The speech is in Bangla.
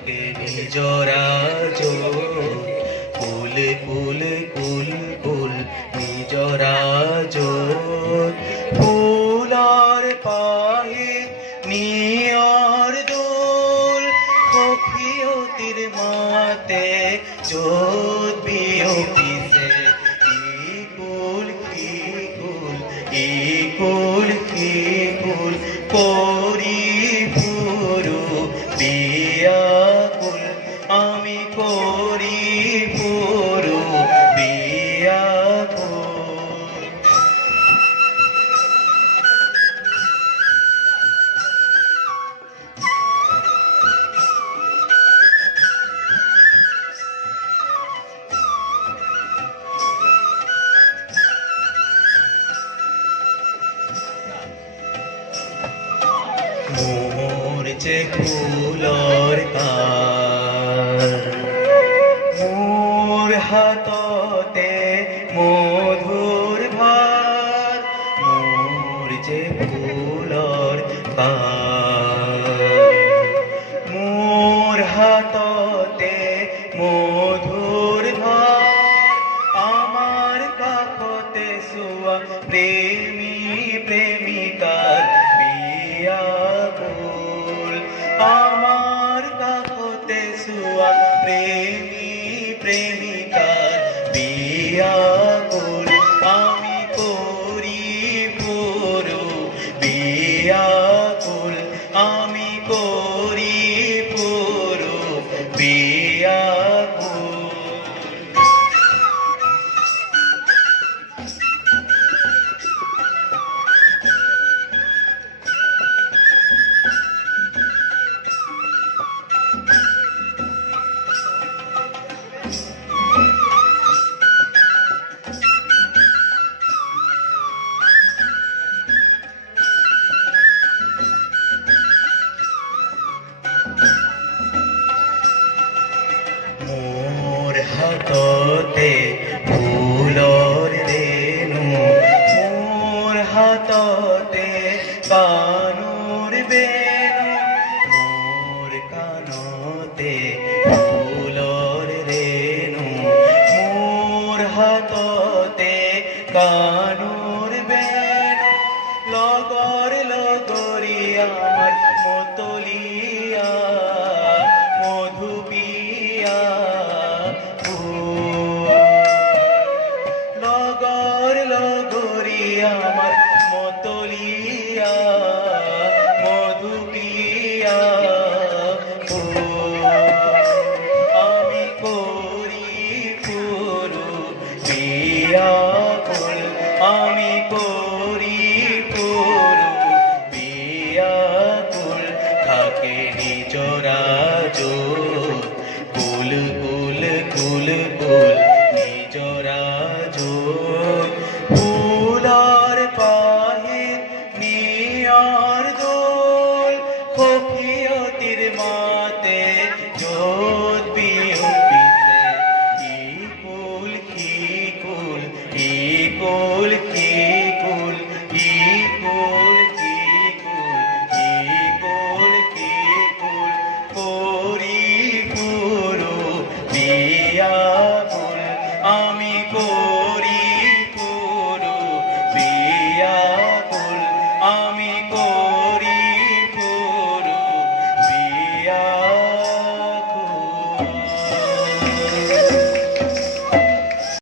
থাকে নিজরা কুল কুল কুল কুল নিজরা ফুলার পাহে নিয়র দোল কফিয়তির মাতে জোত বিয়তিছে কুল কি কুল কি কুল করি পুরু বিয়াকুল আমি করি পুরু বিয়াকুল মোর যে ফুলর পার মোর হাততে মধুর ভাত মোর যে ফুলর পার মোর হাততে মধুর ভাত আমার কাকতে সুয়া প্রেমী প্রেমিকার বিয়াকুল আমার কাকতে সুয়া প্রেমী প্রেমিকার বিয়াকুল আমি করি পুরু বিয়াকুল আমি করি পুরু বিয়াকুল মোর হাততে ফুলর রেণু মোর হাততে কানুর বেণু মোর কানতে ফুলর রেণু মোর হাততে কানুর বেণু লগর লগরি আমার মতলিয়া মধুপিয়া লগর লগরি আমার মতলিয়া মধুপিয়া আমি করি পুরু বিয়াকুল আমি করি পুরু বিয়াকুল থাকে নিজরা কুল কুল কুল কুল নিজরা ফুলার পাহে নিয়ার দোল কফিয়তির মাতে জোত বিয়তিছে কি কুল